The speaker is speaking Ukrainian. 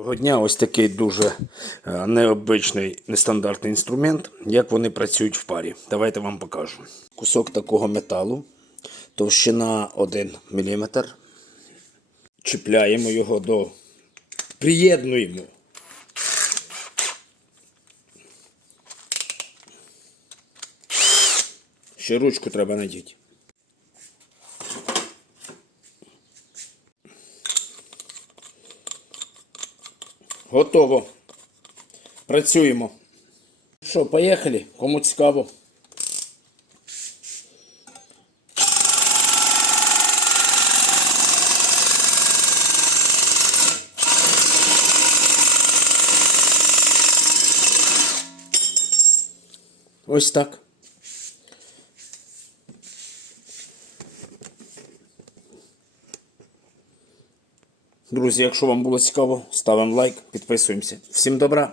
Доброго дня ось такий дуже е, необичний нестандартний інструмент, як вони працюють в парі. Давайте вам покажу. Кусок такого металу, товщина 1 мм. Чіпляємо його до. Приєднуємо. Ще ручку треба надіти. Готово. Працюємо. Що, поїхали? Кому цікаво? Ось так. Друзі, якщо вам було цікаво, ставимо лайк, підписуємося. Всім добра!